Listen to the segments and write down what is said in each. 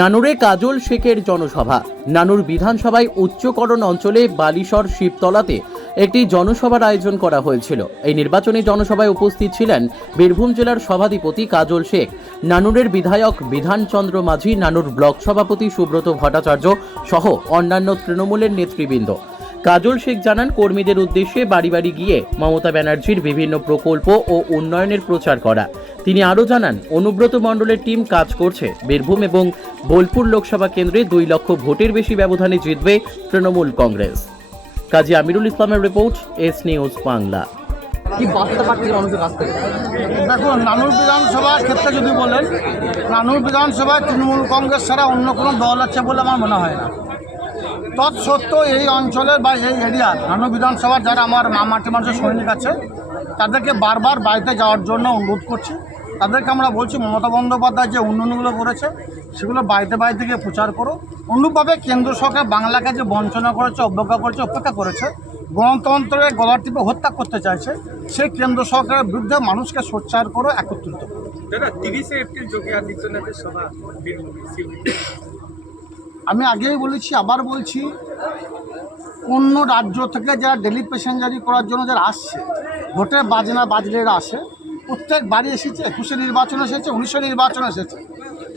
নানুরে কাজল শেখের জনসভা। নানুর বিধানসভায় উচ্চকরণ অঞ্চলে বালিশর শিবতলাতে একটি জনসভার আয়োজন করা হয়েছিল। এই নির্বাচনী জনসভায় উপস্থিত ছিলেন বীরভূম জেলার সভাধিপতি কাজল শেখ, নানুরের বিধায়ক বিধানচন্দ্র মাঝি, নানুর ব্লক সভাপতি সুব্রত ভট্টাচার্য সহ অন্যান্য তৃণমূলের নেতৃবৃন্দ। কাজল শেখ জানান কর্মীদের উদ্দেশ্যে বাড়ি বাড়ি গিয়ে মমতা ব্যানার্জির বিভিন্ন প্রকল্প ও উন্নয়নের প্রচার করা। তিনি আরও জানান অনুব্রত মণ্ডলের টিম কাজ করছে। বীরভূম এবং বোলপুর লোকসভা কেন্দ্রে দুই লক্ষ ভোটের বেশি ব্যবধানে জিতবে তৃণমূল কংগ্রেস। কাজী আমিরুল ইসলামের রিপোর্ট এস নিউজ বাংলা। কি বার্তা পাচ্ছি মানুষের কাছ থেকে? দেখুন নানুর বিধানসভার ক্ষেত্রে যদি বলেন নানুর বিধানসভায় তৃণমূল কংগ্রেস ছাড়া অন্য কোনো দল আছে বলে আমার মনে হয় না। তৎসত্ত্বেও এই অঞ্চলের বা এই এরিয়ার নানুর বিধানসভার যারা আমার মামাটি মানুষের সৈনিক আছে, তাদেরকে বারবার বাড়িতে যাওয়ার জন্য অনুরোধ করছি। তাদেরকে আমরা বলছি, মমতা বন্দ্যোপাধ্যায় যে উন্নয়নগুলো করেছে, সেগুলো বাড়িতে বাড়িতে গিয়ে প্রচার করো। অনুরূপভাবে কেন্দ্র সরকার বাংলাকে যে বঞ্চনা করেছে, অবজ্ঞা করেছে উপেক্ষা করেছে, গণতন্ত্রের গলার টিপে হত্যা করতে চাইছে, সেই কেন্দ্র সরকারের বিরুদ্ধে মানুষকে সোচ্চার করে, একত্রিত করো। দাদা, তিরিশে এপ্রিল যোগী আদিত্যনাথের সভা। আমি আগেই বলেছি আবার বলছি অন্য রাজ্য থেকে যারা ডেলি প্যাসেঞ্জারি করার জন্য যারা আসছে ভোটের বাজনা বাজলে এরা আসে প্রত্যেক বাড়ি এসেছে একুশে নির্বাচন এসেছে উনিশশো নির্বাচন এসেছে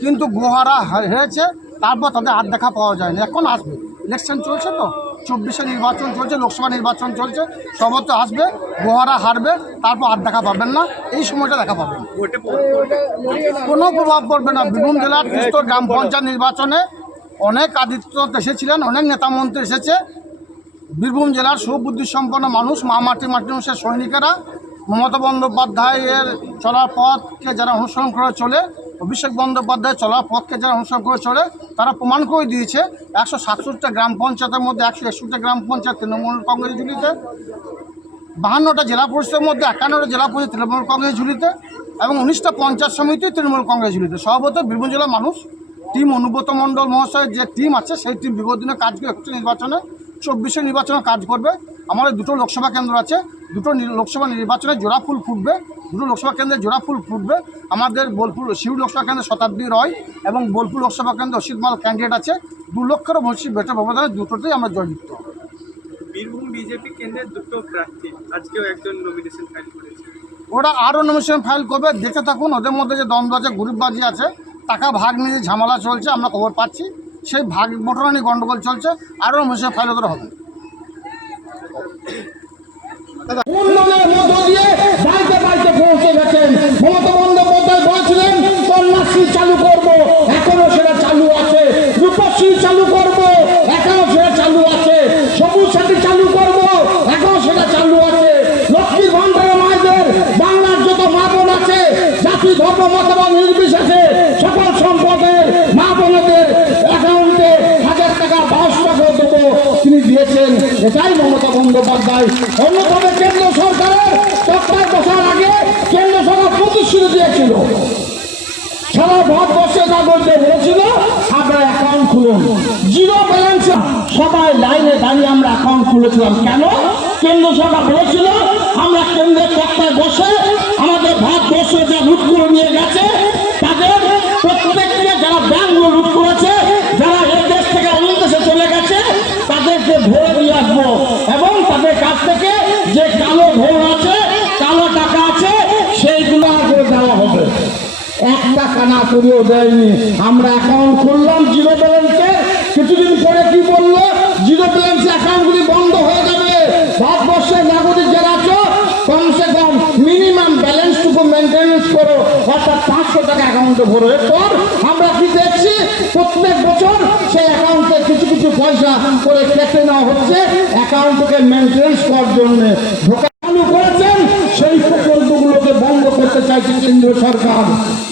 কিন্তু গোহারা হেরেছে তারপর তাদের হাত দেখা পাওয়া যায় না এখন আসবে ইলেকশন চলছে তো চব্বিশে নির্বাচন চলছে লোকসভা নির্বাচন চলছে সবত আসবে গোহারা হারবে তারপর হাত দেখা পাবেন না এই সময়টা দেখা পাবেন ভোটে? কোনো প্রভাব পড়বে না বীরভূম জেলার গ্রাম পঞ্চায়েত নির্বাচনে অনেক আদিত্য এসেছিলেন, অনেক নেতা মন্ত্রী এসেছে। বীরভূম জেলার সুবুদ্ধি সম্পন্ন মানুষ, মা মাটি মাটি মানুষের সৈনিকেরা, মমতা বন্দ্যোপাধ্যায়ের চলার পথকে যারা অনুসরণ করে চলে, অভিষেক বন্দ্যোপাধ্যায় চলার পথকে যারা অনুসরণ করে চলে, তারা প্রমাণ করে দিয়েছে একশো সাতষট্টি গ্রাম পঞ্চায়েতের মধ্যে, একশো একষট্টি গ্রাম পঞ্চায়েত তৃণমূল কংগ্রেস ঝুলিতে, বাহান্নটা জেলা পরিষদের মধ্যে একান্নটা জেলা পরিষদ তৃণমূল কংগ্রেস ঝুলিতে এবং উনিশটা পঞ্চায়েত সমিতি তৃণমূল কংগ্রেস ঝুলিতে। সভাপত বীরভূম জেলার মানুষ টিম অনুব্রত মণ্ডল মহাশয়ের যে টিম আছে সেই টিম বিগত দিনে কাজ করে একটি নির্বাচনে চব্বিশে নির্বাচনে কাজ করবে। আমাদের দুটো লোকসভা কেন্দ্র আছে দুটো লোকসভা নির্বাচনে জোড়া ফুল ফুটবে দুটো লোকসভা কেন্দ্রে জোড়া ফুল ফুটবে। আমাদের বোলপুর শিউ লোকসভা কেন্দ্রে শতাব্দী রয় এবং বোলপুর লোকসভা কেন্দ্রে অসিত মাল ক্যান্ডিডেট আছে। দু লক্ষেরও বেশি বেটার ব্যবধানে দুটোতেই আমরা জয়যুক্ত। হব বীরভূম বিজেপি কেন্দ্রের দুটো প্রার্থী আজকেও একজন নমিনেশন ফাইল করেছে। ওরা আরও নমিনেশন ফাইল করবে। দেখে থাকুন ওদের মধ্যে যে দ্বন্দ্ব আছে গ্রুপবাজি আছে টাকা ভাগ নিয়ে যে ঝামেলা চলছে, আমরা খবর পাচ্ছি। সেই ভাগ বটনা নিয়ে গণ্ডগোল চলছে আরও নমিনেশন ফাইল হবে উন্নয়নের মধ্য দিয়ে বাড়িতে বাড়িতে পৌঁছে গেছেন মমতা বন্দ্যোপাধ্যায় বলেছিলেন কন্যাশ্রী চালু করব এখনও সেটা চালু আছে রূপশ্রী চালু করব এখনও সেটা চালু আছে সবুজ সাথী চালু করব এখনও সেটা চালু আছে লক্ষ্মীর ভান্ডারের মায়েদের বাংলার যত মা বোন আছে জাতি ধর্ম মতবাদ নির্বিশেষে সকল সম্পদের মা বোনদের অ্যাকাউন্টে হাজার টাকা বারোশো টাকা তিনি দিয়েছেন, এটাই মমতা বন্দ্যোপাধ্যায়। অন্যভাবে কেন্দ্র সরকারের সত্তর বছর আগে কেন্দ্র সরকার প্রতিশ্রুতি দিয়েছিল। সারা ভারতবর্ষে কাগজে বলেছিল আপনার অ্যাকাউন্ট খুলুন। জিরো ব্যালেন্স সবাই লাইনে দাঁড়িয়ে আমরা অ্যাকাউন্ট খুলেছিলাম। কেন? কেন্দ্র সরকার বলেছিল, আমরা কেন্দ্রের তত্ত্বায় বসে আমাদের ভারতবর্ষ যা লুট করে নিয়ে গেছে তাদের প্রত্যেককে যারা ব্যাংকগুলো লুট করেছে যারা এই দেশ থেকে অন্য দেশে চলে গেছে তাদেরকে ধরে নিয়ে আসব এবং তাদের কাছ থেকে যে কালো ধন আছে কালো টাকা আছে সেইগুলো আগে দেওয়া হবে এক টাকা না করেও দেয়নি। আমরা অ্যাকাউন্ট খুললাম জিরো ব্যালেন্সে কিছুদিন পরে কি বলল? জিরো ব্যালেন্স অ্যাকাউন্টগুলি বন্ধ হয়ে যাবে। ভারতবর্ষের নাগরিক যারা আছো কমসে কম মিনিমাম ব্যালেন্সটুকু মেনটেন্স করো। অর্থাৎ পাঁচশো টাকা অ্যাকাউন্টে ভরো। এরপর আমরা কি দেখছি? প্রত্যেক বছর সেই অ্যাকাউন্টে কিছু কিছু পয়সা করে কেটে নেওয়া হচ্ছে অ্যাকাউন্টকে মেনটেন্স করার জন্য ঢোকা চালু করেছেন সেই প্রকল্পগুলোকে বন্ধ করতে চাইছে কেন্দ্র সরকার।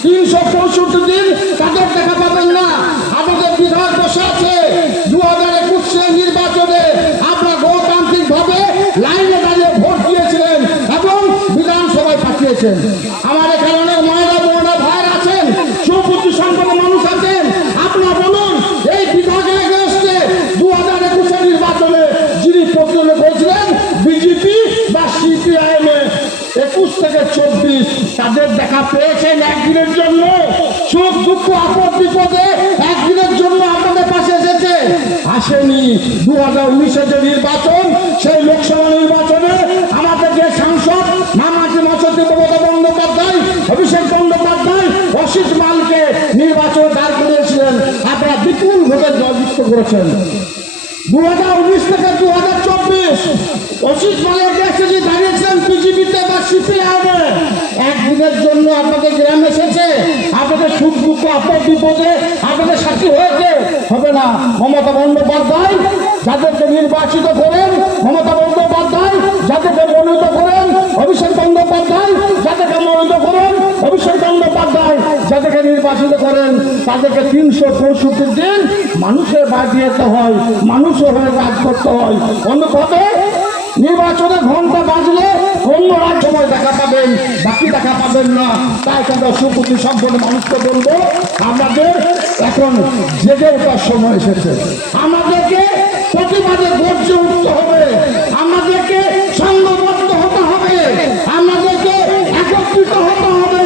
তিনশো পঁয়ষট্টি দিন তাদের দেখা পাবেন না। আমাদের বিধায়ক বসে আছে। দু হাজার একুশে নির্বাচনে আমরা গণতান্ত্রিক ভাবে লাইনে দাঁড়িয়ে ভোট দিয়েছিলেন এবং বিধানসভায় পাঠিয়েছেন আমার এখানে অনেক মহিলা বোনেরা ভাই আছেন সুবুদ্ধি সম্পন্ন মানুষ আছেন আপনারা বলুন এই বিভাগের এগেস্টে দু হাজার একুশে নির্বাচনে যিনি প্রতিদ্বন্দ্বী করেছিলেন বিজেপি বা সিপিআইএম একুশ থেকে চব্বিশ দেখা পেয়েছেন একদিনের জন্য দুঃখ আপদ বিপদে একদিনের দু হাজার উনিশের যে নির্বাচন, সেই লোকসভা নির্বাচনে আমাদের যে সাংসদ মামাটি মৎস্য মমতা বন্দ্যোপাধ্যায়, অভিষেক বন্দ্যোপাধ্যায়, অসিত মালকে নির্বাচনে দাঁড় করিয়েছিলেন। আপনারা বিপুল ভোটে জয়যুক্ত করেছেন। দু হাজার উনিশ থেকে দু হাজার চব্বিশ, অসিত মালের কাছে যে দাঁড়িয়েছিলেন বিজেপিতে বা সিপিআইএমে। একদিনের জন্য আপনাদের গ্রামে এসেছে আপনাদের সুখ দুঃখ, আপদ বিপদে আপনাদের সাথী হয়েছে। হবে না। মমতা বন্দ্যোপাধ্যায় যাদেরকে নির্বাচিত করেন, মমতা বন্দ্যোপাধ্যায় যাদেরকে মনোনীত করেন, অভিষেক বন্দ্যোপাধ্যায় যাদেরকে মনোনীত করেন, অভিষেক বন্দ্যোপাধ্যায় যাদেরকে নির্বাচিত করেন, তাদেরকে তিনশো পঁয়ষট্টি দিন মানুষের বাড়ি যেতে হয়, মানুষের হয়ে কাজ করতে হয়। অনুপাতে নির্বাচনে ঘণ্টা বাজলে অন্য রাজ্য সময় দেখা পাবেন, বাকি দেখা পাবেন না। তাই আমরা সুপুতি সম্পন্ন মানুষকে বলব, আমাদের এখন জেগে ওঠার সময় এসেছে। আমাদেরকে প্রতিবাদে গর্জে উঠতে হবে আমাদেরকে সংঘবদ্ধ হতে হবে আমাদেরকে একত্রিত হতে হবে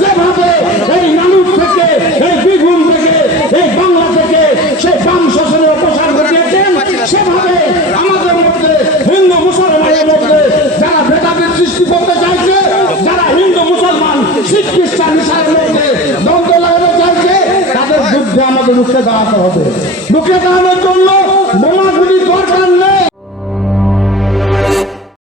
যেভাবে এই মানুষ থেকে এই বীরভূম থেকে এই বাংলা থেকে সেই বাম শাসনের অপসার ঘটিয়েছেন সেভাবে আমাদের মধ্যে হিন্দু মুসলমানের মধ্যে যারা ভেদাভেদ সৃষ্টি করতে চাইছে যারা হিন্দু শিখ খ্রিস্টান মধ্যে দ্বন্দ্ব লাগানো চাইছে তাদের যুদ্ধে আমাদের রুখে দাঁড়াতে হবে। রুখে দাঁড়ানোর জন্য